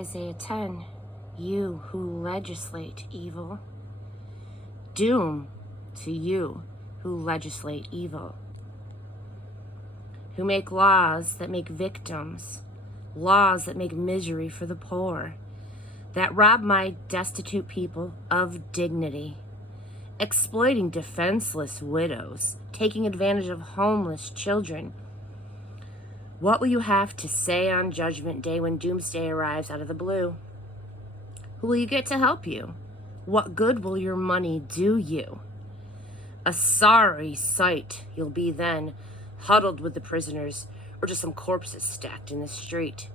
Isaiah 10, you who legislate evil. Doom to you who legislate evil, who make laws that make victims, laws that make misery for the poor, that rob my destitute people of dignity, exploiting defenseless widows, taking advantage of homeless children. What will you have to say on Judgment Day when doomsday arrives out of the blue? Who will you get to help you? What good will your money do you? A sorry sight you'll be then, huddled with the prisoners, or just some corpses stacked in the street.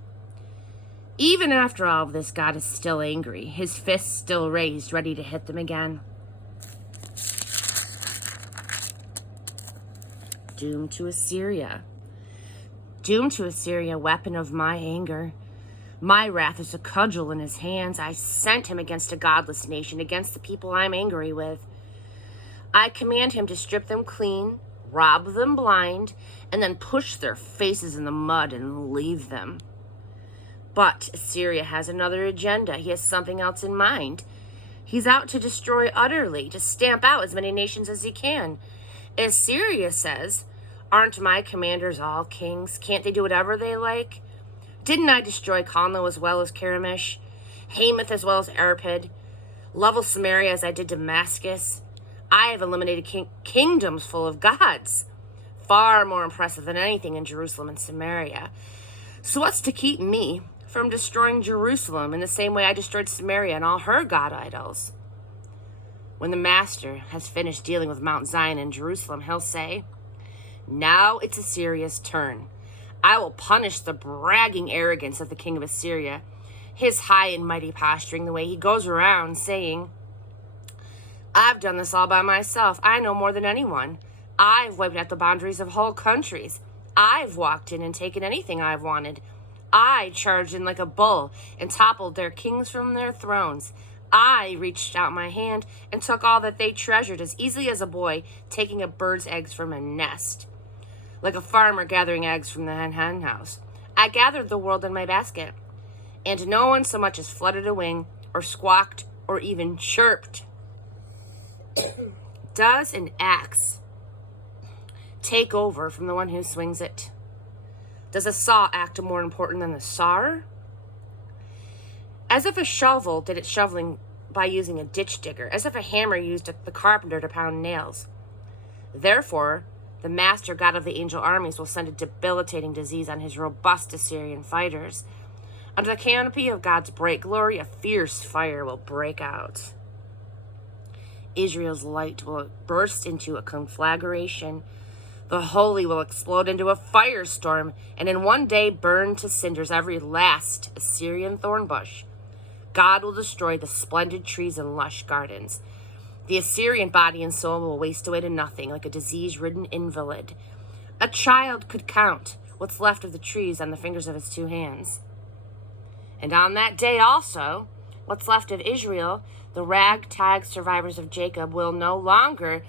Even after all of this, God is still angry, his fists still raised, ready to hit them again. Doom to Assyria. Doom to Assyria, weapon of my anger. My wrath is a cudgel in his hands. I sent him against a godless nation, against the people I'm angry with. I command him to strip them clean, rob them blind, and then push their faces in the mud and leave them. But Assyria has another agenda. He has something else in mind. He's out to destroy utterly, to stamp out as many nations as he can. Assyria says, aren't my commanders all kings? Can't they do whatever they like? Didn't I destroy Calno as well as Karamish, Hamath as well as Arpad, level Samaria as I did Damascus? I have eliminated kingdoms full of gods, far more impressive than anything in Jerusalem and Samaria. So what's to keep me from destroying Jerusalem in the same way I destroyed Samaria and all her god idols? When the Master has finished dealing with Mount Zion and Jerusalem, he'll say, now it's Assyria's turn. I will punish the bragging arrogance of the king of Assyria, his high and mighty posturing, the way he goes around saying, I've done this all by myself. I know more than anyone. I've wiped out the boundaries of whole countries. I've walked in and taken anything I've wanted. I charged in like a bull and toppled their kings from their thrones. I reached out my hand and took all that they treasured as easily as a boy taking a bird's eggs from a nest. Like a farmer gathering eggs from the hen house. I gathered the world in my basket, and no one so much as fluttered a wing, or squawked, or even chirped. Does an axe take over from the one who swings it? Does a saw act more important than the sawer? As if a shovel did its shoveling by using a ditch digger, as if a hammer used the carpenter to pound nails. Therefore, the Master God of the angel armies will send a debilitating disease on his robust Assyrian fighters. Under the canopy of God's bright glory, a fierce fire will break out. Israel's light will burst into a conflagration. The holy will explode into a firestorm, and in one day burn to cinders every last Assyrian thorn bush. God will destroy the splendid trees and lush gardens. The Assyrian body and soul will waste away to nothing, like a disease-ridden invalid. A child could count what's left of the trees on the fingers of his two hands. And on that day also, what's left of Israel, the ragtag survivors of Jacob, will no longer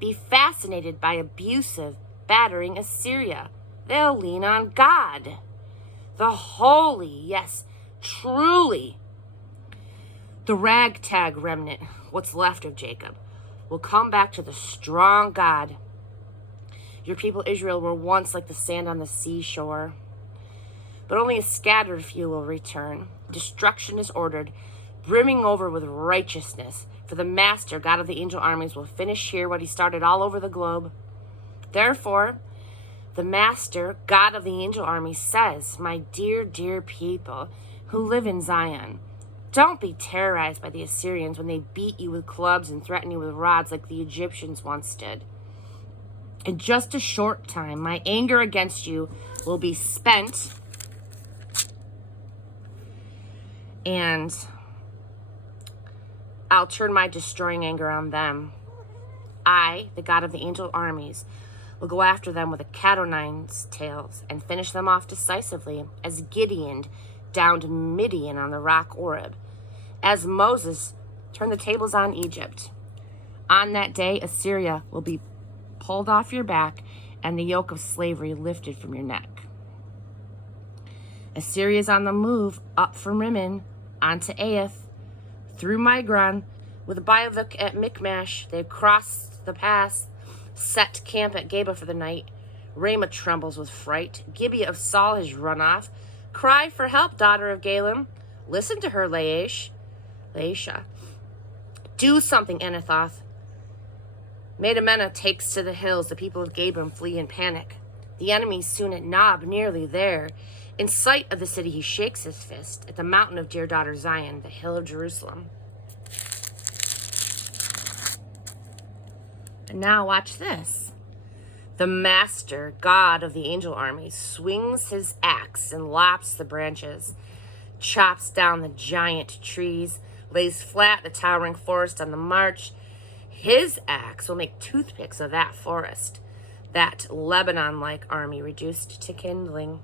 be fascinated by abusive, battering Assyria. They'll lean on God, the holy, yes, truly. The ragtag remnant, what's left of Jacob, will come back to the strong God. Your people Israel were once like the sand on the seashore, but only a scattered few will return. Destruction is ordered, brimming over with righteousness, for the Master, God of the angel armies, will finish here what he started all over the globe. Therefore, the Master, God of the angel armies, says, my dear, dear people who live in Zion, don't be terrorized by the Assyrians when they beat you with clubs and threaten you with rods like the Egyptians once did. In just a short time, my anger against you will be spent, and I'll turn my destroying anger on them. I, the God of the angel armies, will go after them with a cat o' nine tails and finish them off decisively, as Gideon downed Midian on the rock Oreb, as Moses turned the tables on Egypt. On that day, Assyria will be pulled off your back and the yoke of slavery lifted from your neck. Assyria's on the move, up from Rimmon, onto Aeth, through Migron, with a bivouac at Michmash. They've crossed the pass, set camp at Geba for the night. Ramah trembles with fright. Gibeah of Saul has run off. Cry for help, daughter of Galem. Listen to her, Laisha. Do something, Anathoth. Madamena takes to the hills. The people of Gabam flee in panic. The enemy's soon at Nob, nearly there. In sight of the city, he shakes his fist at the mountain of dear daughter Zion, the hill of Jerusalem. And now watch this. The master, God of the angel army, swings his axe and lops the branches, chops down the giant trees, lays flat the towering forest on the march. His axe will make toothpicks of that forest, that Lebanon-like army reduced to kindling.